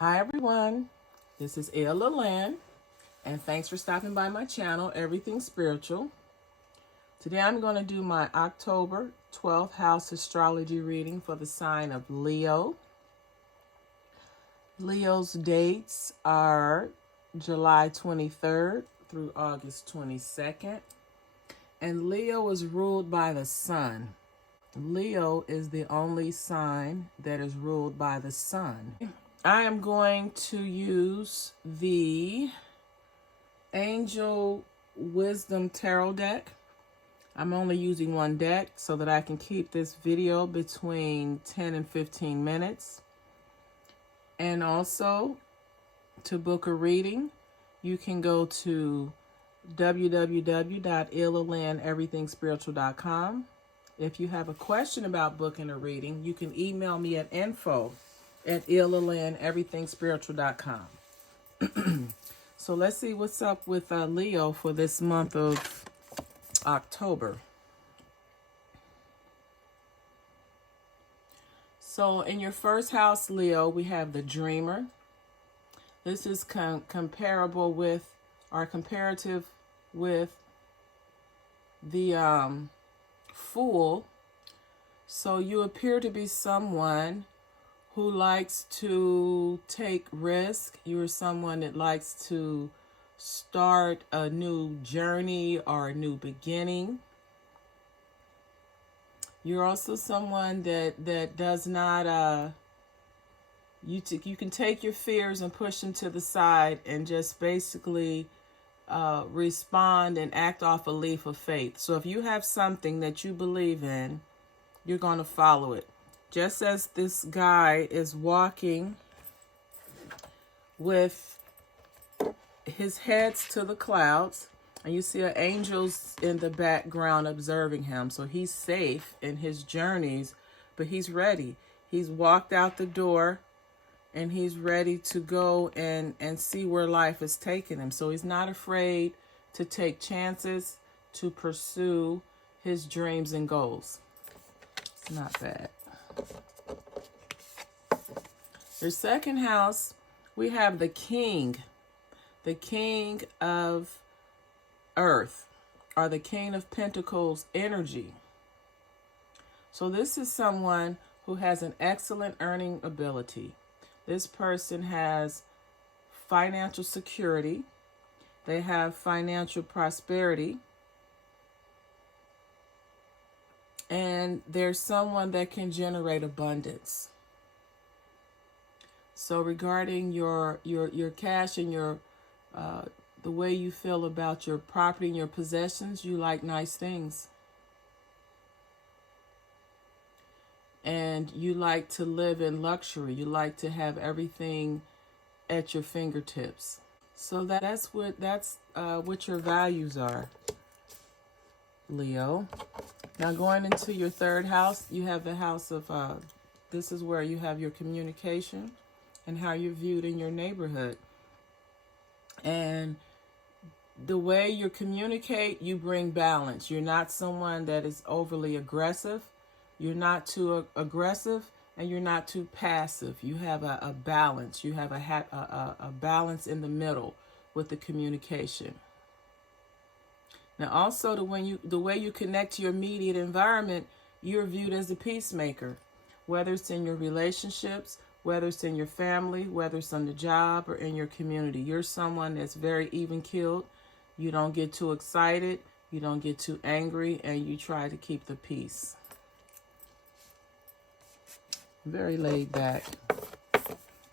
Hi everyone, this is Ella Lynn, and thanks for stopping by my channel, Everything Spiritual. Today I'm going to do my October 12th house astrology reading for the sign of Leo. Leo's dates are July 23rd through August 22nd, and Leo is ruled by the sun. Leo is the only sign that is ruled by the sun. I am going to use the Angel Wisdom Tarot deck. I'm only using one deck so that I can keep this video between 10 and 15 minutes. And also, to book a reading, you can go to www.illalandeverythingspiritual.com. If you have a question about booking a reading, you can email me at info@illalandeverythingspiritual.com. So let's see what's up with Leo for this month of October. So in your first house, Leo, we have the Dreamer. This is comparable with, or comparative with, the Fool. So you appear to be someone who likes to take risk. You're someone that likes to start a new journey or a new beginning. You're also someone that does not, you can take your fears and push them to the side and just basically respond and act off a leap of faith. So if you have something that you believe in, you're going to follow it. Just as this guy is walking with his heads to the clouds, and you see angels in the background observing him. So he's safe in his journeys, but he's ready. He's walked out the door and he's ready to go and see where life is taking him. So he's not afraid to take chances, to pursue his dreams and goals. It's not bad. Your second house, we have the King of Earth, or the King of Pentacles energy. So this is someone who has an excellent earning ability. This person has financial security. They have financial prosperity. And there's someone that can generate abundance. So regarding your cash and your the way you feel about your property and your possessions, you like nice things. And you like to live in luxury. You like to have everything at your fingertips. So that's what your values are, Leo. Now going into your third house, you have the house of, this is where you have your communication and how you're viewed in your neighborhood. And the way you communicate, you bring balance. You're not someone that is overly aggressive. You're not too aggressive, and you're not too passive. You have a balance. You have a balance in the middle with the communication. Now, also the way you connect to your immediate environment, you're viewed as a peacemaker, whether it's in your relationships, whether it's in your family, whether it's on the job or in your community. You're someone that's very even-keeled. You don't get too excited. You don't get too angry, and you try to keep the peace. Very laid back.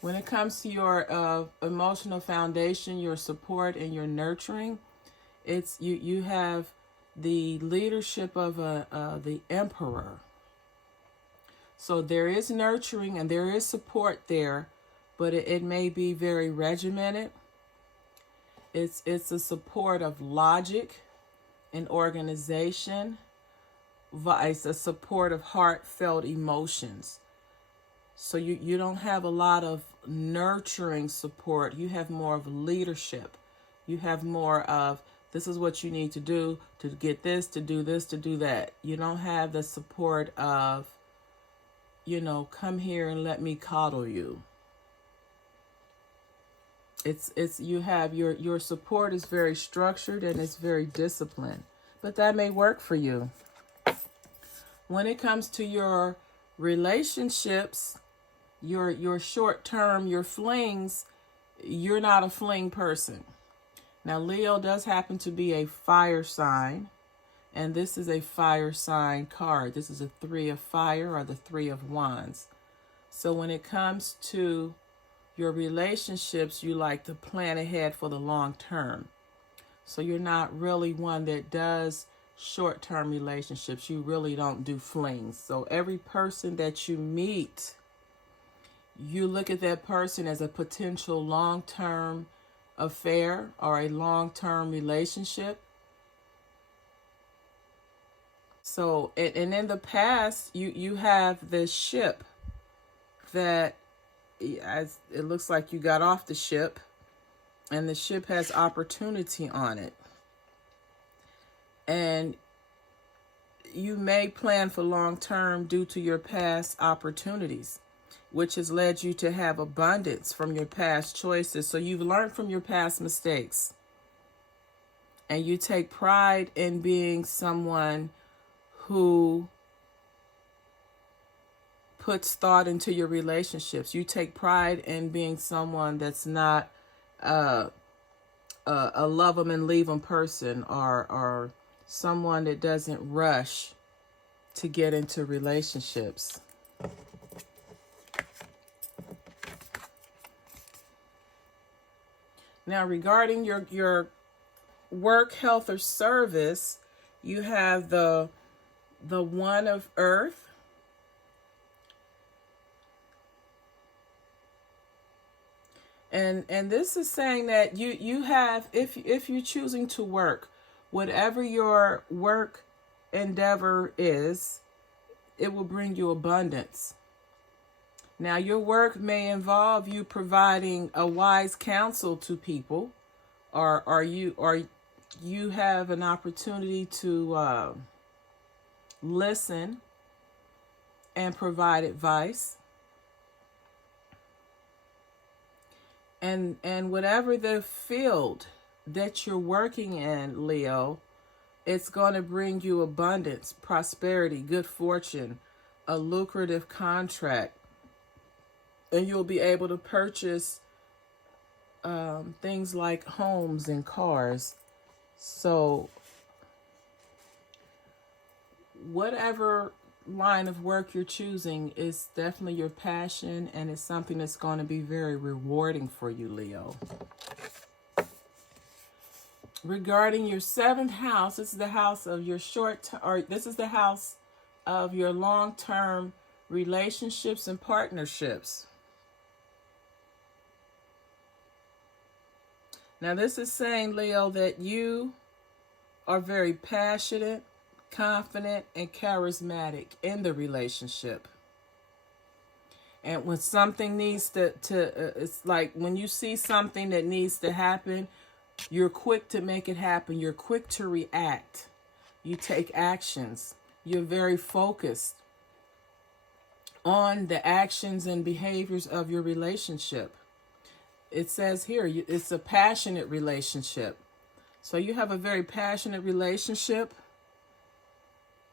When it comes to your emotional foundation, your support, and your nurturing, it's you have the leadership of the emperor. So there is nurturing and there is support there, but it may be very regimented. It's a support of logic and organization. It's a support of heartfelt emotions. So you don't have a lot of nurturing support. You have more of leadership. You have more of, this is what you need to do to get this, to do this, to do that. You don't have the support of, come here and let me coddle you. It's you have your support is very structured and it's very disciplined. But that may work for you. When it comes to your relationships, your short term, your flings, you're not a fling person. Now Leo does happen to be a fire sign, and this is a fire sign card. This is a 3 of fire or the 3 of wands. So when it comes to your relationships, you like to plan ahead for the long term. So you're not really one that does short-term relationships. You really don't do flings. So every person that you meet, you look at that person as a potential long-term affair or a long-term relationship. So, and in the past, you have this ship that, as it looks like you got off the ship, and the ship has opportunity on it. And you may plan for long term due to your past opportunities, which has led you to have abundance from your past choices. So you've learned from your past mistakes. And you take pride in being someone who puts thought into your relationships. You take pride in being someone that's not a love them and leave them person, or someone that doesn't rush to get into relationships. Now, regarding your work, health, or service, you have the 1 of earth. And this is saying that you have, if you're choosing to work, whatever your work endeavor is, it will bring you abundance. Now, your work may involve you providing a wise counsel to people, or you have an opportunity to listen and provide advice. And whatever the field that you're working in, Leo, it's going to bring you abundance, prosperity, good fortune, a lucrative contract. And you'll be able to purchase things like homes and cars. So whatever line of work you're choosing is definitely your passion, and it's something that's going to be very rewarding for you, Leo. Regarding your 7th house, this is the house of your this is the house of your long-term relationships and partnerships. Now, this is saying, Leo, that you are very passionate, confident, and charismatic in the relationship. And when something needs to it's like when you see something that needs to happen, you're quick to make it happen. You're quick to react. You take actions. You're very focused on the actions and behaviors of your relationship. It says here, it's a passionate relationship. So you have a very passionate relationship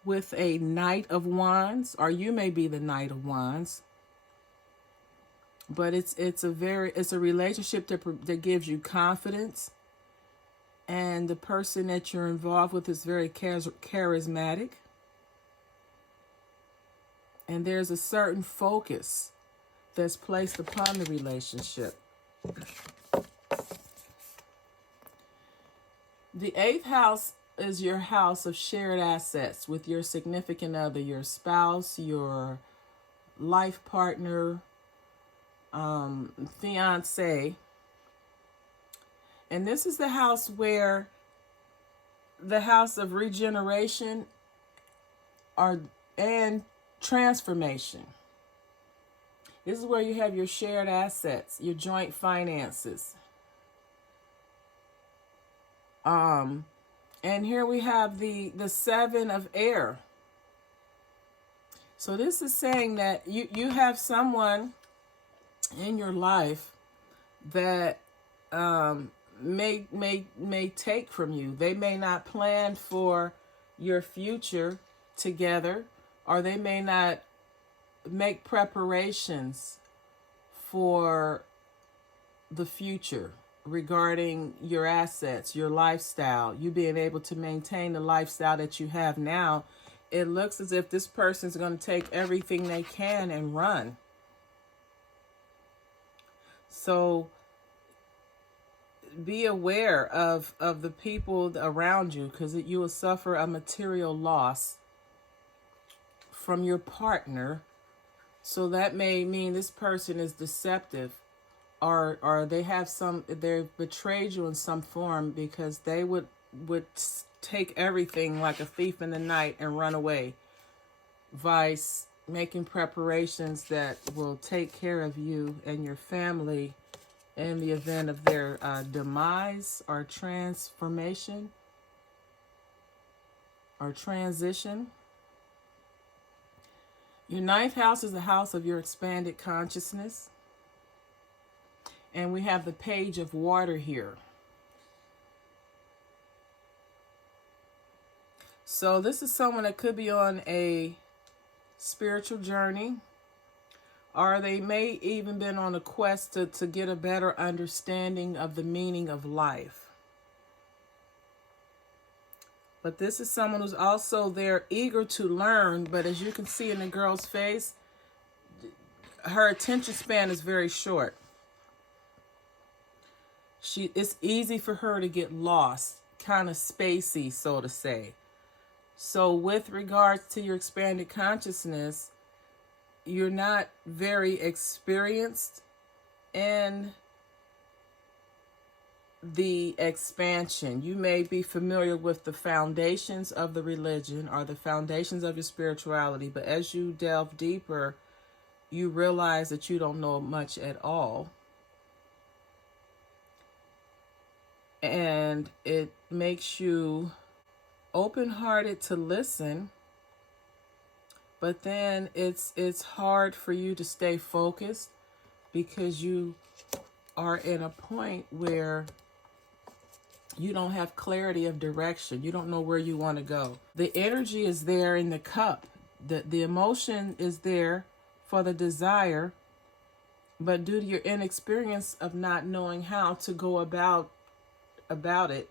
with a Knight of Wands, or you may be the Knight of Wands. But it's a relationship that gives you confidence, and the person that you're involved with is very charismatic. And there's a certain focus that's placed upon the relationship. The 8th house is your house of shared assets with your significant other, your spouse, your life partner, fiance. And this is the house where the house of regeneration and transformation. This is where you have your shared assets, your joint finances. And here we have the 7 of air. So this is saying that you have someone in your life that may take from you. They may not plan for your future together, or they may not make preparations for the future regarding your assets, your lifestyle, you being able to maintain the lifestyle that you have now. It looks as if this person's going to take everything they can and run. So be aware of the people around you, because you will suffer a material loss from your partner. So that may mean this person is deceptive, or they've betrayed you in some form, because they would take everything like a thief in the night and run away, vice making preparations that will take care of you and your family in the event of their demise or transformation or transition. Your ninth house is the house of your expanded consciousness. And we have the Page of Water here. So this is someone that could be on a spiritual journey, or they may even been on a quest to get a better understanding of the meaning of life. But this is someone who's also there, eager to learn. But as you can see in the girl's face, her attention span is very short. It's easy for her to get lost, kind of spacey, so to say. So with regards to your expanded consciousness, you're not very experienced in the expansion. You may be familiar with the foundations of the religion or the foundations of your spirituality, but as you delve deeper, you realize that you don't know much at all. And it makes you open-hearted to listen, but then it's hard for you to stay focused, because you are in a point where you don't have clarity of direction. You don't know where you want to go. The energy is there in the cup. The emotion is there for the desire, but due to your inexperience of not knowing how to go about it,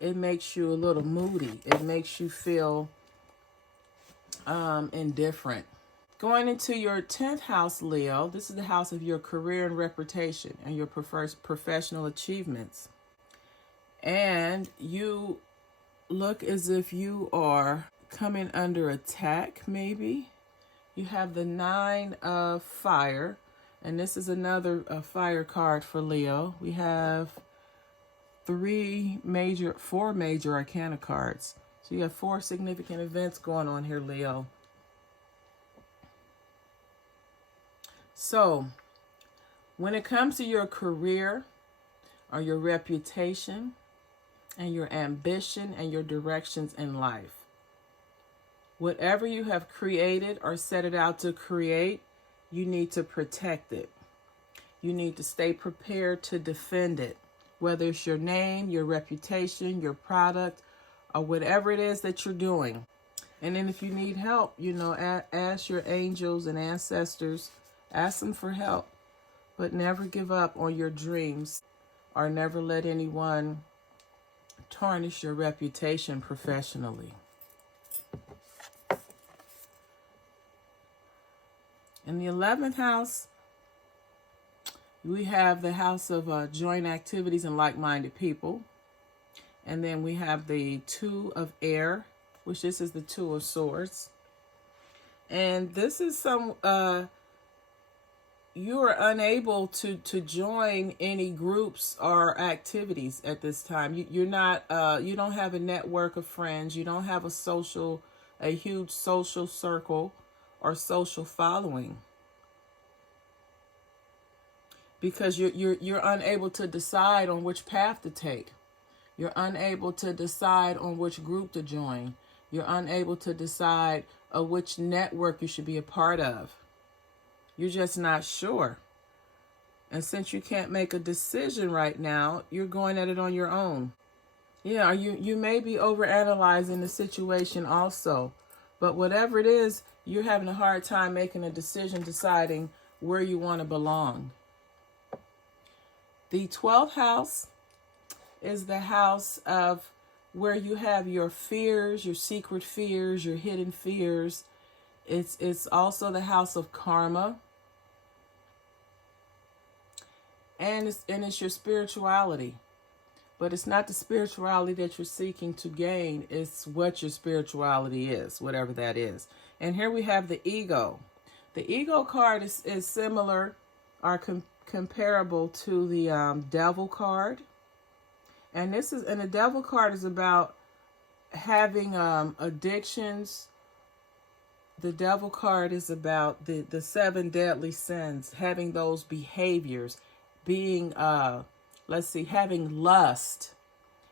it makes you a little moody. It makes you feel indifferent. Going into your 10th house, Leo, this is the house of your career and reputation and your professional achievements. And you look as if you are coming under attack, maybe. You have the 9 of fire, and this is another fire card for Leo. We have 4 major arcana cards. So you have 4 significant events going on here, Leo. So when it comes to your career or your reputation and your ambition and your directions in life, whatever you have created or set it out to create, you need to protect it. You need to stay prepared to defend it. Whether it's your name, your reputation, your product, or whatever it is that you're doing. And then if you need help, ask your angels and ancestors, ask them for help. But never give up on your dreams, or never let anyone tarnish your reputation professionally. In the 11th house, we have the house of joint activities and like-minded people. And then we have the 2 of air, which this is the 2 of swords. And this is you are unable to join any groups or activities at this time. You don't have a network of friends. You don't have a huge social circle or social following. Because you're unable to decide on which path to take. You're unable to decide on which group to join. You're unable to decide which network you should be a part of. You're just not sure. And since you can't make a decision right now, you're going at it on your own. Yeah, you may be overanalyzing the situation also. But whatever it is, you're having a hard time making a decision, deciding where you want to belong. The 12th house is the house of where you have your fears, your secret fears, your hidden fears. It's also the house of karma. And it's your spirituality. But it's not the spirituality that you're seeking to gain. It's what your spirituality is, whatever that is. And here we have the ego. The ego card is similar or comparable to the devil card. And the devil card is about having addictions. The devil card is about the 7 deadly sins, having those behaviors, being having lust,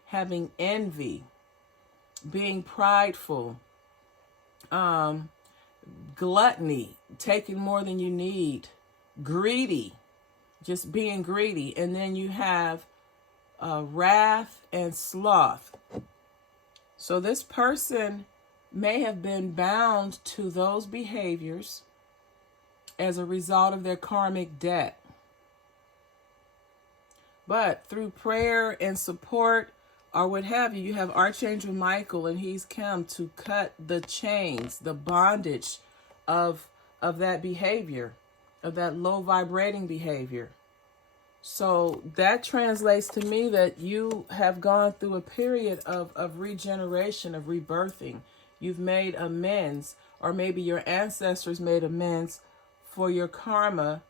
having envy, being prideful, gluttony, taking more than you need, greedy, just being greedy. And then you have wrath and sloth. So this person may have been bound to those behaviors as a result of their karmic debt. But through prayer and support or what have you, you have Archangel Michael, and he's come to cut the chains, the bondage of that behavior, of that low vibrating behavior. So that translates to me that you have gone through a period of regeneration, of rebirthing. You've made amends, or maybe your ancestors made amends for your karma,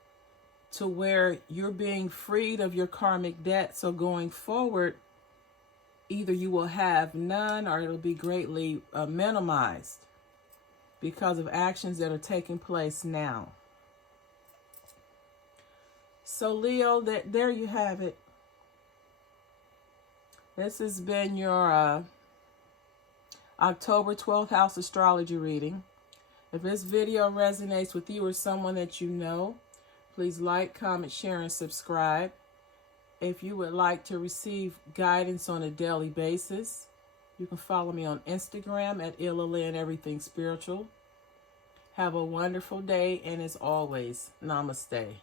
to where you're being freed of your karmic debt. So going forward, either you will have none or it'll be greatly minimized because of actions that are taking place now. So Leo, there you have it. This has been your October 12th house astrology reading. If this video resonates with you or someone that you know, please like, comment, share, and subscribe. If you would like to receive guidance on a daily basis, you can follow me on Instagram at Illalyn Everything Spiritual. Have a wonderful day, and as always, namaste.